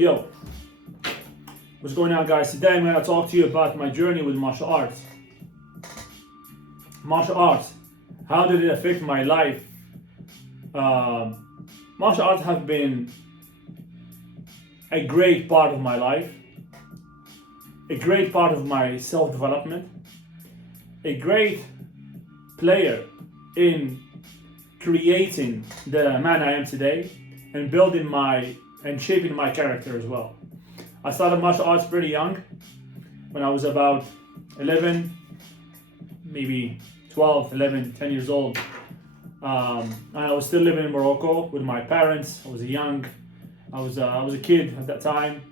Yo. What's going on, guys? Today I'm going to talk to you about my journey with martial arts. Martial arts. How did it affect my life? Martial arts have been a great part of my life, a great part of my self-development, a great player in creating the man I am today and building and shaping my character as well. I started martial arts pretty young, when I was about 11, maybe 12, 11, 10 years old. And I was still living in Morocco with my parents. I was a kid at that time.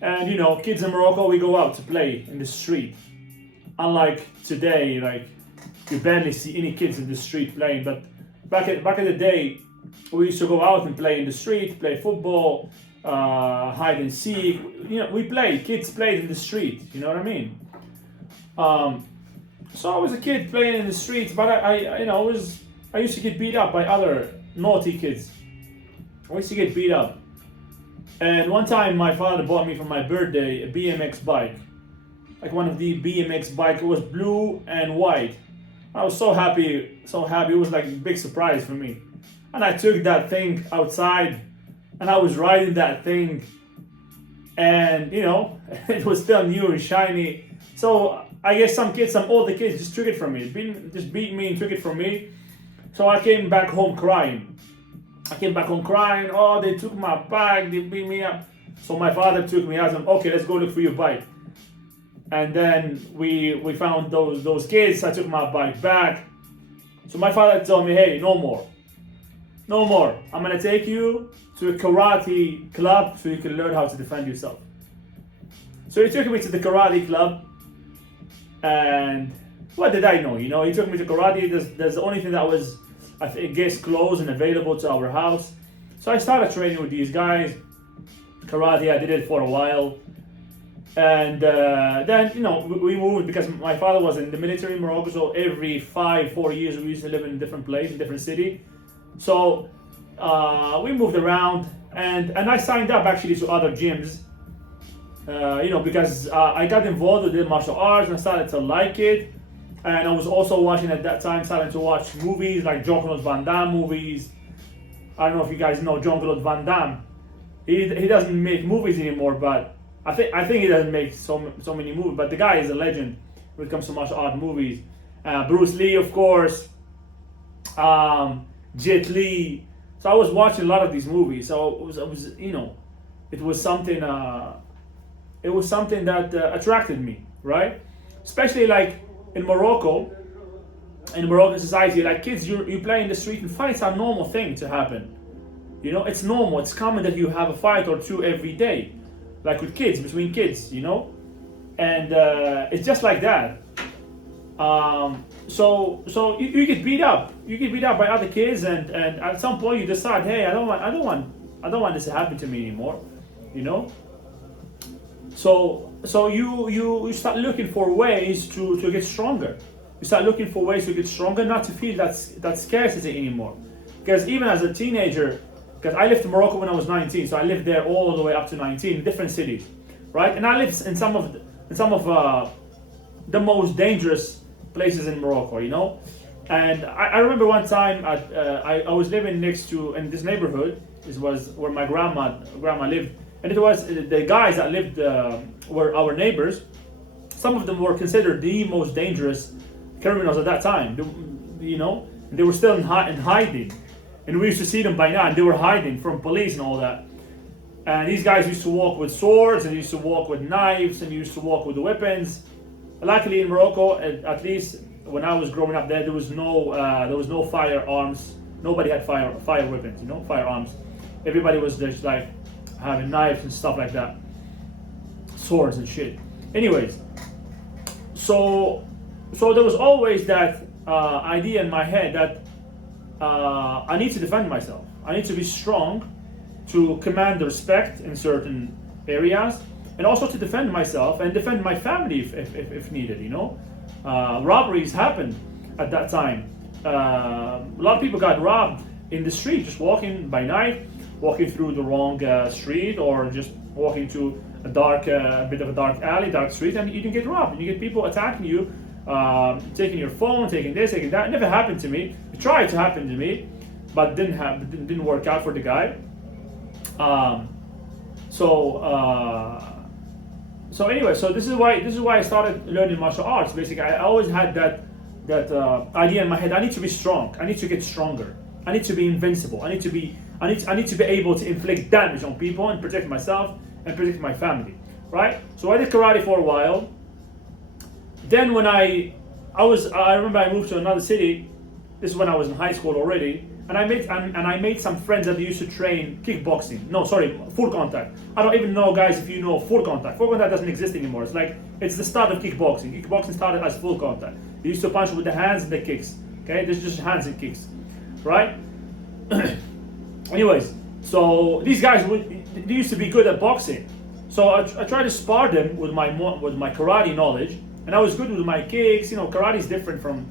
And you know, kids in Morocco, we go out to play in the street. Unlike today, like you barely see any kids in the street playing. But back in the day, we used to go out and play in the street, play football, hide and seek. You know, kids played in the street. You know what I mean? So I was a kid playing in the streets, but I used to get beat up by other naughty kids. I used to get beat up. And one time my father bought me for my birthday a BMX bike. Like one of the BMX bike. It was blue and white. I was so happy, so happy. It was like a big surprise for me. And I took that thing outside and I was riding that thing. And you know, it was still new and shiny. So I guess some older kids just took it from me. Just beat me and took it from me. So I came back home crying. Oh, they took my bike, they beat me up. So my father took me out and okay, let's go look for your bike. And then we found those kids. I took my bike back. So my father told me, hey, no more. I'm gonna take you to a karate club so you can learn how to defend yourself. So he took me to the karate club. And what did I know? You know, he took me to karate. There's the only thing that was, I guess, closed and available to our house. So I started training with these guys. Karate, I did it for a while. And then, you know, we moved because my father was in the military in Morocco. So every 4 years, we used to live in a different place, in a different city. So we moved around and I signed up actually to other gyms. You know, because I got involved with the martial arts and I started to like it. And I was also watching at that time, starting to watch movies like Jean-Claude Van Damme movies. I don't know if you guys know Jean-Claude Van Damme. He doesn't make movies anymore, but I think he doesn't make so many movies. But the guy is a legend when it comes to martial art movies. Bruce Lee, of course. Jet Li. So I was watching a lot of these movies. So it was you know, it was something. It was something that attracted me, right? Especially like in Moroccan society, like kids, you play in the street and fights are a normal thing to happen. You know, it's normal, it's common that you have a fight or two every day. Like with kids, between kids, you know? And it's just like that. So you get beat up. You get beat up by other kids and at some point you decide, hey, I don't want this to happen to me anymore, you know? So you start looking for ways to get stronger. You start looking for ways to get stronger, not to feel that scarcity anymore. Because even as a teenager, because I lived in Morocco when I was 19, so I lived there all the way up to 19 in different cities, right? And I lived in some of the most dangerous places in Morocco, you know. And I remember one time I was living next to in this neighborhood. This was where my grandma lived. And it was the guys that lived were our neighbors. Some of them were considered the most dangerous criminals at that time. You know, they were still in hiding, and we used to see them by night. And they were hiding from police and all that. And these guys used to walk with swords, and used to walk with knives, and used to walk with weapons. Luckily, in Morocco, at least when I was growing up there was no firearms. Nobody had fire weapons. You know, firearms. Everybody was just like having knives and stuff like that, swords and shit. Anyways, so there was always that idea in my head that I need to defend myself. I need to be strong to command respect in certain areas, and also to defend myself and defend my family if needed. You know, robberies happened at that time. A lot of people got robbed in the street, just walking by night. walking through the wrong street, or just walking to a dark, bit of a dark alley, dark street, and you can get robbed. And you get people attacking you, taking your phone, taking this, taking that. It never happened to me. It tried to happen to me, but didn't work out for the guy. So anyway, so this is why I started learning martial arts. Basically, I always had that idea in my head. I need to be strong. I need to get stronger. I need to be invincible. I need to be able to inflict damage on people and protect myself and protect my family. Right? So I did karate for a while. Then when I remember I moved to another city. This is when I was in high school already. And I made some friends that used to train kickboxing. No, sorry, full contact. I don't even know, guys, if you know full contact. Full contact doesn't exist anymore. It's the start of kickboxing. Kickboxing started as full contact. You used to punch with the hands and the kicks. Okay, this is just hands and kicks, right? Anyways, so these guys they used to be good at boxing. So I tried to spar them with my karate knowledge, and I was good with my kicks. You know, karate is different from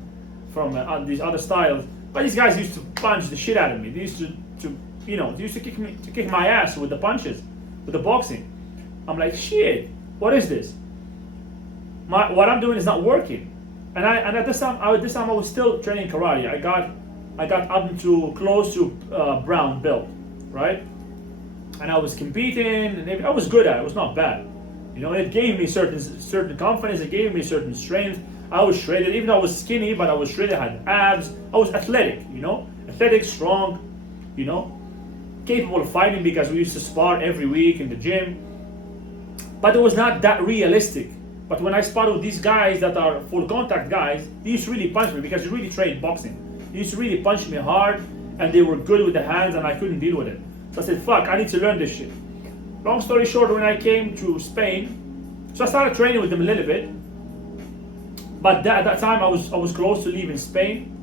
these other styles. But these guys used to punch the shit out of me. They used to kick my ass with the punches, with the boxing. I'm like, shit, what is this? What I'm doing is not working. And at this time I was still training karate. I got up to close to brown belt, right? And I was competing, and I was good at it. It was not bad. You know, it gave me certain confidence. It gave me certain strength. I was shredded, even though I was skinny, but I was shredded, I had abs. I was athletic, you know, athletic, strong, you know, capable of fighting because we used to spar every week in the gym. But it was not that realistic. But when I sparred with these guys that are full contact guys, they used to really punch me because they really trained boxing. They used to really punch me hard, and they were good with the hands, and I couldn't deal with it. So I said, fuck, I need to learn this shit. Long story short, when I came to Spain, so I started training with them a little bit. But at that time, I was close to leaving Spain.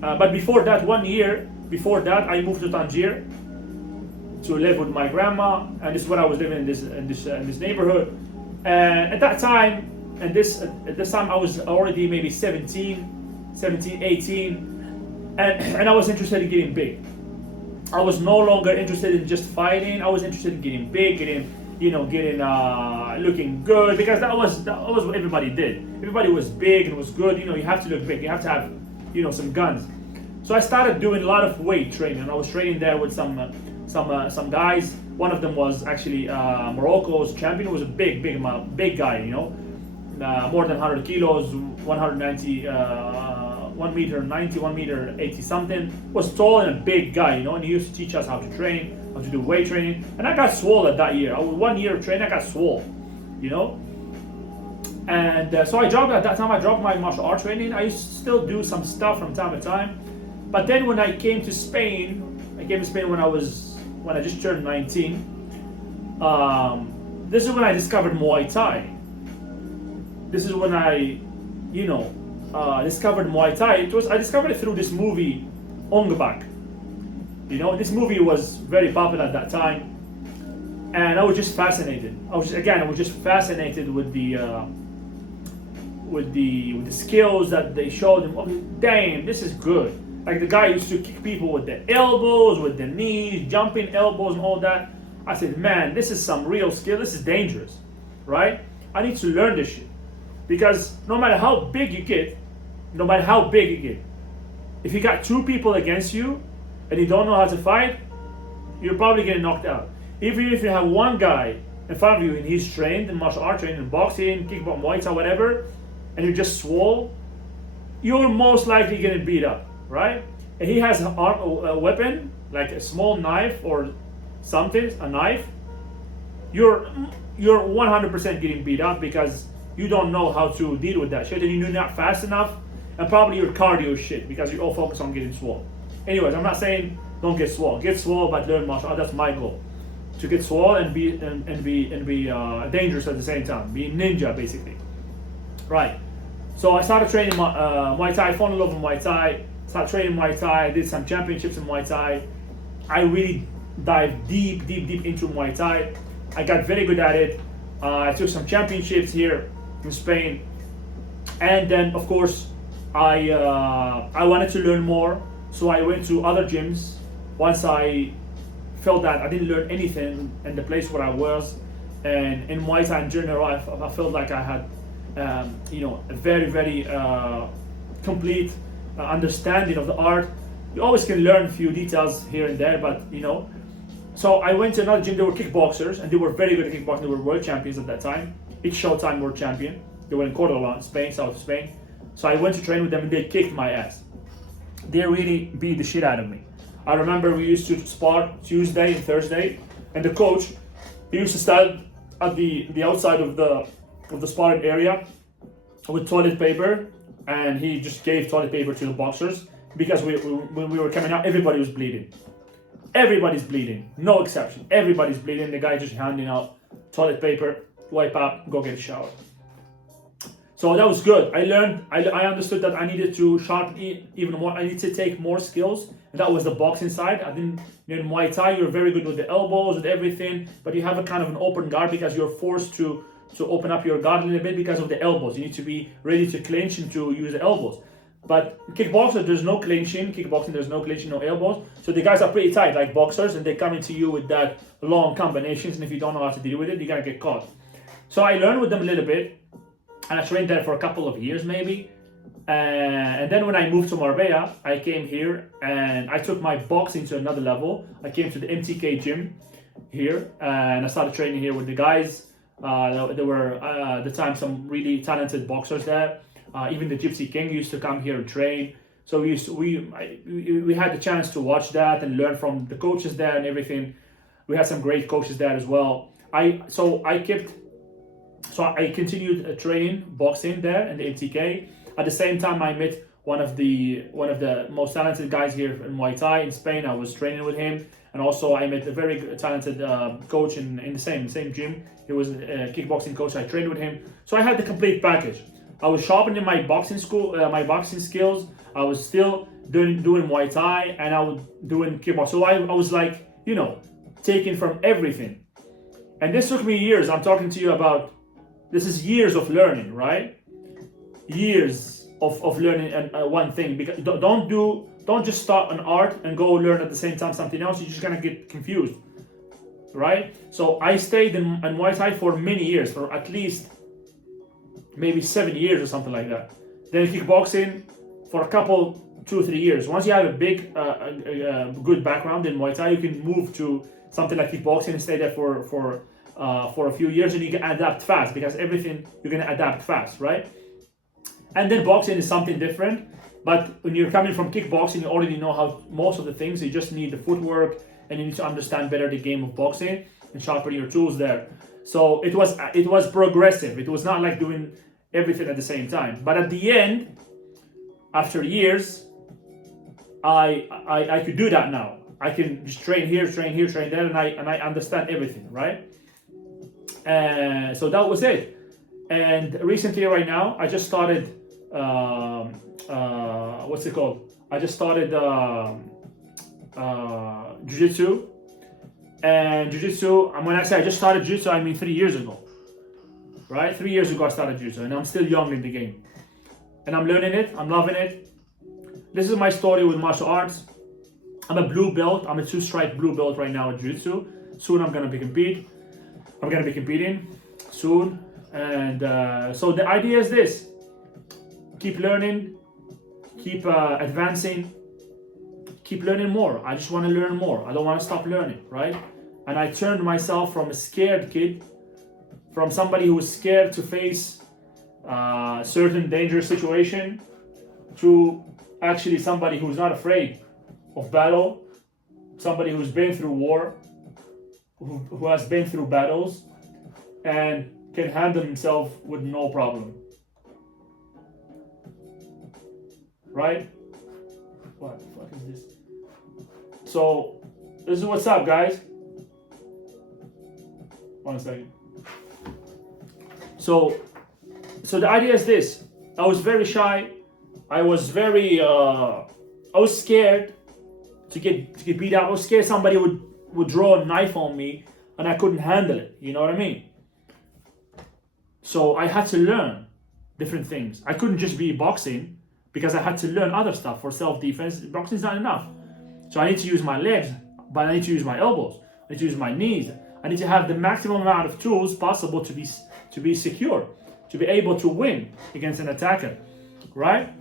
But before that, 1 year before that, I moved to Tangier to live with my grandma, and this is when I was living in this neighborhood. And at that time, at this time, I was already maybe 17, 18, and I was interested in getting big. I was no longer interested in just fighting. I was interested in getting big, looking good, because that was what everybody did. Everybody was big and was good. You know, you have to look big. You have to have, some guns. So I started doing a lot of weight training. I was training there with some guys. One of them was actually Morocco's champion. He was a big guy. More than 100 kilos, 190, 1 meter 90, 1 meter 80 something. Was tall and a big guy. And he used to teach us how to train, how to do weight training. And I got swole at that year. 1 year of training, I got swole. And so I dropped at that time. I dropped my martial arts training. I used to still do some stuff from time to time. But then when I came to Spain, when I just turned 19. This is when I discovered Muay Thai. This is when I, discovered Muay Thai. I discovered it through this movie, Ong Bak. This movie was very popular at that time, and I was just fascinated. I was just fascinated with the skills that they showed them. Oh, damn, this is good. Like the guy used to kick people with the elbows, with the knees, jumping elbows and all that. I said, man, this is some real skill. This is dangerous, right? I need to learn this shit. Because no matter how big you get, if you got two people against you and you don't know how to fight, you're probably getting knocked out. Even if you have one guy in front of you and he's trained in martial arts, trained in boxing, kickboxing, Muay Thai, whatever, and you're just swole, you're most likely getting beat up, right? And he has a weapon, like a small knife or something, a knife, you're 100% getting beat up because you don't know how to deal with that shit, and you're not fast enough, and probably your cardio is shit because you all focus on getting swole. Anyways, I'm not saying don't get swole. Get swole, but learn martial arts. That's my goal, to get swole and be dangerous at the same time. Be ninja, basically. Right. So I started training Muay Thai. Fell in love with Muay Thai. Started training Muay Thai. Did some championships in Muay Thai. I really dived deep into Muay Thai. I got very good at it. I took some championships here in Spain, and then of course I wanted to learn more. So I went to other gyms once I felt that I didn't learn anything in the place where I was, and in Muay Thai in general, I felt like I had, a very, very complete understanding of the art. You always can learn a few details here and there, but So I went to another gym. They were kickboxers, and they were very good at kickboxing. They were world champions at that time. Each Showtime world champion. They were in Cordoba, in Spain, south of Spain. So I went to train with them, and they kicked my ass. They really beat the shit out of me. I remember we used to spar Tuesday and Thursday, and the coach, he used to stand at the outside of the sparring area with toilet paper, and he just gave toilet paper to the boxers because when we were coming out, everybody was bleeding. Everybody's bleeding, no exception. Everybody's bleeding. The guy just handing out toilet paper, wipe up, go get a shower. So that was good. I learned, I understood that I needed to sharpen even more. I need to take more skills. And that was the boxing side. I didn't, in Muay Thai, you're very good with the elbows and everything, but you have a kind of an open guard because you're forced to open up your guard a little bit because of the elbows. You need to be ready to clinch and to use the elbows. But kickboxing, there's no clinching. Kickboxing, there's no clinching, no elbows. So the guys are pretty tight, like boxers, and they come into you with that long combinations. And if you don't know how to deal with it, you're gonna get caught. So I learned with them a little bit, and I trained there for a couple of years, maybe. And then when I moved to Marbella, I came here and I took my boxing to another level. I came to the MTK gym here, and I started training here with the guys. There were at the time some really talented boxers there. Even the Gypsy King used to come here and train. So we had the chance to watch that and learn from the coaches there and everything. We had some great coaches there as well. I continued training boxing there in the MTK. At the same time, I met one of the most talented guys here in Muay Thai in Spain. I was training with him, and also I met a very talented coach in the same gym. He was a kickboxing coach. I trained with him, so I had the complete package. I was sharpening my boxing skills. I was still doing Muay Thai, and I was doing kickboxing. So I was like, taking from everything. And this took me years. I'm talking to you about, this is years of learning, right? Years of learning and one thing. Because don't just start an art and go learn at the same time something else. You're just gonna get confused, right? So I stayed in Muay Thai for many years, for at least maybe 7 years or something like that. Then kickboxing for a couple, 2-3 years. Once you have a big, good background in Muay Thai, you can move to something like kickboxing and stay there for a few years, and you can adapt fast because everything you're gonna adapt fast, right? And then boxing is something different. But when you're coming from kickboxing, you already know how most of the things. You just need the footwork, and you need to understand better the game of boxing and sharpen your tools there. So it was progressive. It was not like doing everything at the same time. But at the end, after years, I could do that now. I can just train here, train there, and I understand everything, right? So that was it. And recently, right now, I just started. What's it called? I just started jiu-jitsu. And jiu-jitsu, when I say I just started jiu-jitsu, I mean 3 years ago. Right? 3 years ago I started jiu-jitsu, and I'm still young in the game. And I'm learning it, I'm loving it. This is my story with martial arts. I'm a blue belt, I'm a 2-stripe blue belt right now at jiu-jitsu. Soon I'm gonna be competing soon. And so the idea is this: keep learning, keep advancing, keep learning more. I just want to learn more. I don't want to stop learning, right? And I turned myself from a scared kid, from somebody who was scared to face certain dangerous situation, to actually somebody who's not afraid of battle, somebody who's been through war, who has been through battles, and can handle himself with no problem. Right? What the fuck is this? So, this is what's up, guys. 1 second. So the idea is this: I was very shy. I was scared to get beat up. I was scared somebody would draw a knife on me and I couldn't handle it. You know what I mean? So I had to learn different things. I couldn't just be boxing. because I had to learn other stuff for self-defense. Boxing is not enough. So I need to use my legs, but I need to use my elbows. I need to use my knees. I need to have the maximum amount of tools possible to be secure, to be able to win against an attacker, right?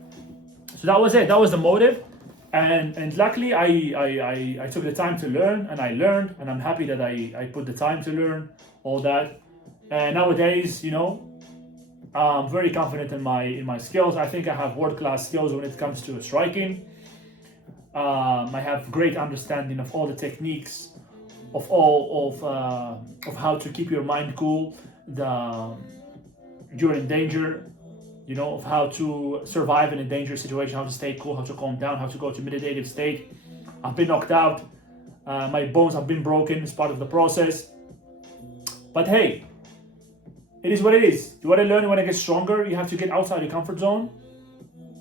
So that was it. That was the motive, and luckily I took the time to learn, and I learned, and I'm happy that I put the time to learn all that. And nowadays, I'm very confident in my skills. I think I have world-class skills when it comes to striking. I have great understanding of all the techniques, of how to keep your mind cool during danger, of how to survive in a dangerous situation, how to stay cool, how to calm down, how to go to meditative state. I've been knocked out, my bones have been broken as part of the process. But hey, it is what it is. You want to learn, you want to get stronger, you have to get outside your comfort zone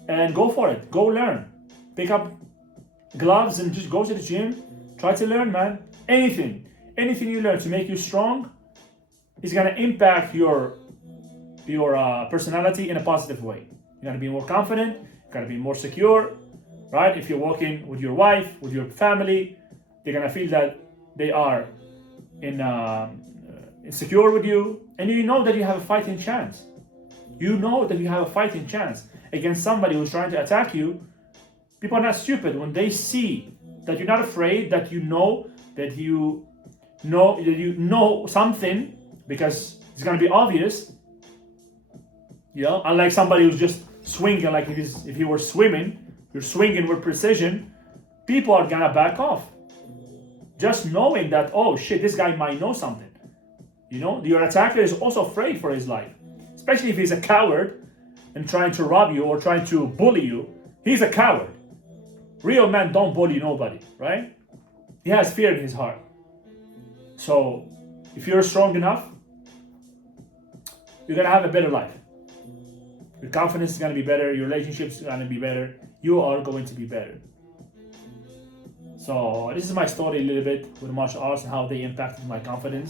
and go for it. Go learn. Pick up gloves and just go to the gym. Try to learn, man. Anything you learn to make you strong is going to impact your personality in a positive way. You're going to be more confident, you're going to be more secure, right? If you're walking with your wife, with your family, they're going to feel that they are insecure with you, and you know that you have a fighting chance. You know that you have a fighting chance against somebody who's trying to attack you. People are not stupid. When they see that you're not afraid, that you know something, because it's going to be obvious, unlike somebody who's just swinging like if he were swimming, you're swinging with precision, people are going to back off. Just knowing that, oh shit, this guy might know something. Your attacker is also afraid for his life, especially if he's a coward and trying to rob you or trying to bully you. He's a coward. Real men don't bully nobody, right? He has fear in his heart. So if you're strong enough, you're going to have a better life. Your confidence is going to be better. Your relationships are going to be better. You are going to be better. So this is my story a little bit with martial arts and how they impacted my confidence.